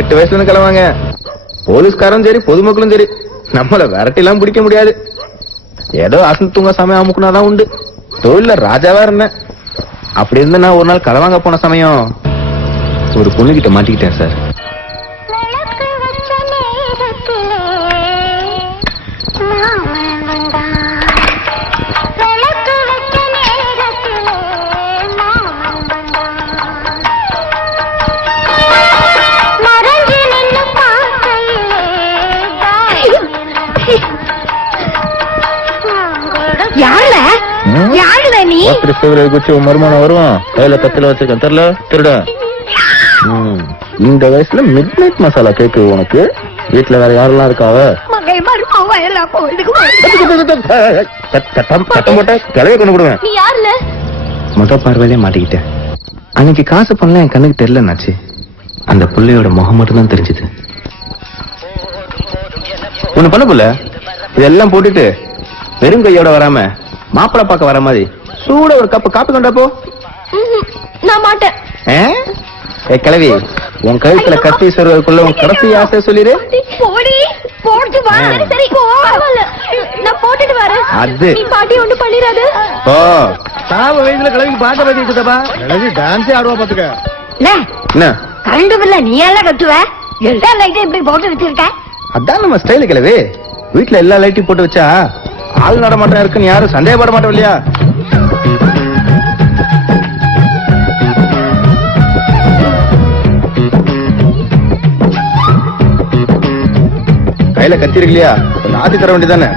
8 வயசுல கிளவாங்க. போலீஸ்காரும் சரி பொதுமக்களும் சரி நம்மள விரட்டிலாம் பிடிக்க முடியாது. ஏதோ அசந்து தூங்க சமயம் அமுக்குனாதான் உண்டு. தொழில ராஜாவா இருந்தேன். அப்படி இருந்த நான் ஒரு நாள் களவாங்க போன சமயம் ஒரு பொண்ணுகிட்ட மாட்டிக்கிட்டேன் சார். மருமானம் வருவான் கையில கத்தில வச்சிருக்கேன் தெரியல திருட. இந்த வயசுல மிட் நைட் மசாலா கேக்கு உனக்கு? வீட்டுல வேற யாரெல்லாம் இருக்காவ? கிளவி கொண்டு விடுவேன். முத பார்வையிலே மாட்டிக்கிட்டேன். அன்னைக்கு காசு பண்ணல என் கண்ணுக்கு தெரியலன்னாச்சு. அந்த புள்ளையோட முகம் மட்டும் தான் தெரிஞ்சது. ஒண்ணு பண்ண புள்ள, இதெல்லாம் போட்டுட்டு வெறும் கையோட வராம மாப்பிளை பார்க்க வர மாதிரி சூட ஒரு கப்பு காப்பி கொண்டா போ. நான் மாட்டேன். கிளவி, உன் கழுத்துல கத்தி சொல்றதுக்குள்ள உன் கடைசி ஆசை சொல்லிடு. அது பாட்டி ஒண்ணு பண்ணிடாது. ஓ சாவ வயசுல கிளவிக்கு பாட்ட பத்தி இருக்குதப்பா. கிளவி டான்ஸே ஆடுவா பாத்துக்க. என்ன கரண்ட் பில்ல நீ எல்லாம் கட்டுவ? எல்லா லைட்டும் இப்படி போட்டு வச்சிருக்க. அதான் நம்ம ஸ்டைல் கிளவி. வீட்டுல எல்லா லைட்டையும் போட்டு வச்சா ஆள் நடமாட்டம் இருக்குன்னு யாரும் சந்தேகப்பட மாட்டோம் இல்லையா? கையில கத்தி இருக்கு இல்லையா, ஆத்தி தர வேண்டியதானே?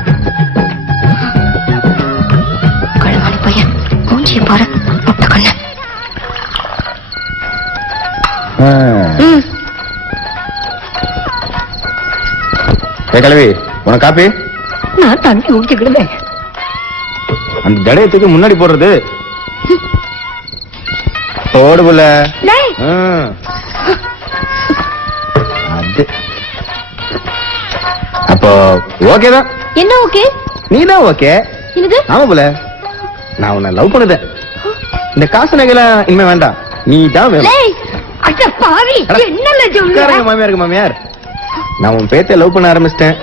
பையன் மூஞ்சி பாரு, முட்டை கண்ணு. கிளவி, உனக்கு காப்பி? நான் தண்ணி ஊற்றிக்கிடுவேன். அந்த தடயத்துக்கு முன்னாடி போடுறது போடு புள்ள. அது அப்போ ஓகேதான். என்ன ஓகே? நீதான் ஓகே. ஆமா புள்ள, நான் உன்னை லவ் பண்ணுதேன். இந்த காசு நகைலாம் இனிமே வேண்டாம், நீ தான் வேணும். மாமியாருக்கு மாமியார், நான் உன் பேத்த லவ் பண்ண ஆரம்பிச்சிட்டேன்.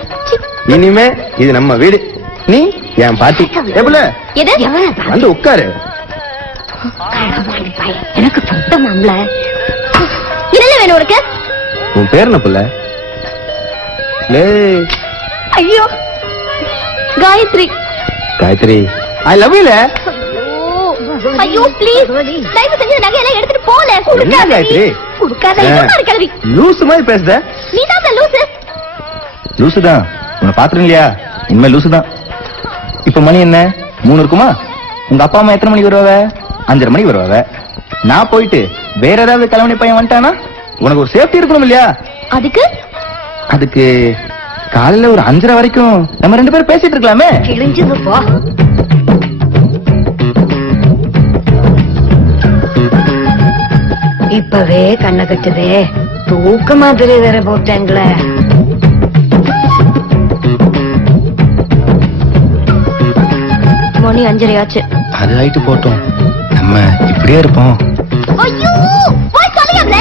இனிமே இது நம்ம வீடு, நீ என் பாட்டி. வந்து உட்காரு. எனக்கு சொந்தமாம்ல. என்ன வேணும் உனக்கு? உன் பேர் என்ன புள்ள? ஐயோ, Gayathri. Gayathri, I love you. ஐயோ ப்ளீஸ், தயவு செஞ்சு நகையெல்லாம் எடுத்துட்டு போல. என்ன காயத்ரி? குடுக்காத. என்ன கிளவி லூசு மாதிரி பேசுத. நீ தான் லூசு. லூசு தான். உன்னை பாத்துறீங்க இல்லையா, இனிமே லூசு தான். இப்ப மணி என்ன 3 இருக்குமா? உங்க அப்பா அம்மா எத்தனை மணிக்கு வருவாவ? 5:30 மணிக்கு வருவாவ. நான் போயிட்டு வேற ஏதாவது கிளம்பி பையன் வந்துட்டானா உனக்கு ஒரு சேஃப்டி இருக்கணும் இல்லையா? அதுக்கு காலையில ஒரு 5:30 வரைக்கும் நம்ம 2 பேரும் பேசிட்டு இருக்கலாமே. கிழிஞ்சதுப்பா. இப்பவே கண்ணை கட்டுதே, தூக்க மாதிரி வேற போட்டாங்களே. மணி 5:30 ஆச்சு. அது ஆயிட்டு போட்டோம், நம்ம இப்படியே இருப்போம். ஐயோ, போய் சொல்லுங்க.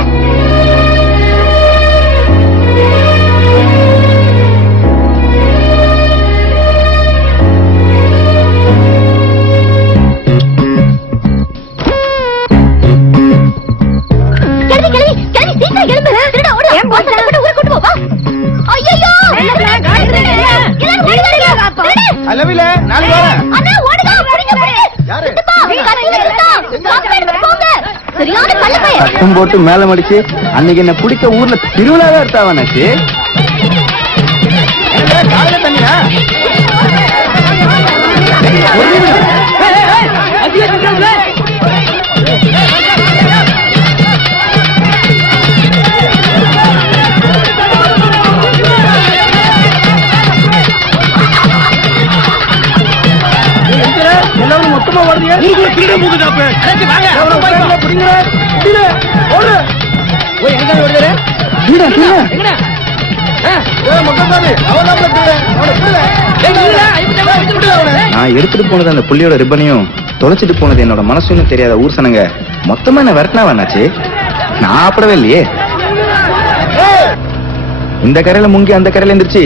சட்டம் போட்டு மேல மடிச்சு அன்னைக்கு என்ன பிடிக்க ஊர்ல திருவிழாவே எடுத்தாவனாச்சு. தண்ணியா எல்லாரும் மொத்தமா வருங்க. நான் எடுத்துட்டு போனது அந்த புள்ளியோட ரிப்பனையும் தொலைச்சிட்டு போனது என்னோட மனசுன்னு தெரியாத ஊர்சனங்க மொத்தமா என்ன விரட்டினா வேணாச்சு. நான் சாப்பிடவே இல்லையே. இந்த கரையில முங்கி அந்த கரையில எந்திரிச்சு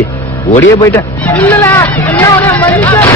ஓடியே போயிட்டேன். இல்லடா, என்ன ஒரு மனுஷன்